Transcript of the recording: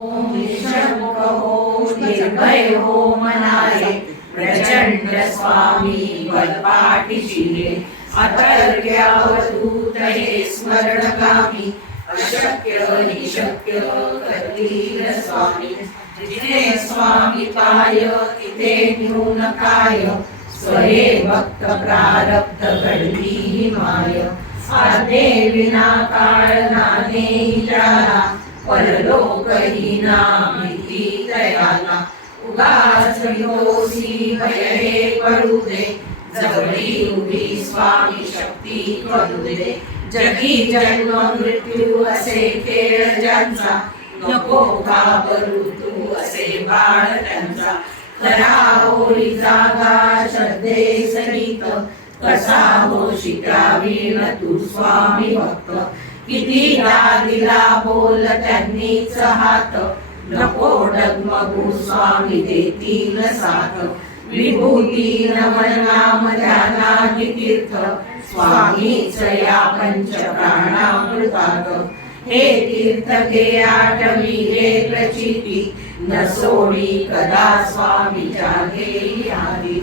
ओम निशंक हो निर्भय हो मनाए प्रचंड स्वामी बलपाठीशी अतर्क्यावधूत हे स्मरणगामी अशक्य निशक्य करतील स्वामी जिथे स्वामी पाय तिथे न्यून काय स्वये भक्त प्रारब्ध घडली माय साधे विना काळ नाने ज्याला परलोकहीना भीती दयाला उगाच विनोसी भय हे पडू दे जवळी उभी स्वामी शक्ती करू दे जगी जन्म मृत्यू असे खेळ ज्यांचा नको घाबरू तू असे बाळ त्यांचा खरा होई जागा श्रद्धे सहित कसा होशी त्यावीण तू स्वामी भक्त किती दिला बोल त्यांनीच हात नको डगमगू स्वामी देतील साथ विभूती नमन नाम ध्यानादि तीर्थ स्वामीच या पंच प्राणामृतात हे तीर्थ घे आठवी रे प्रचिती न सोडी कदा स्वामीच्या घेई आधी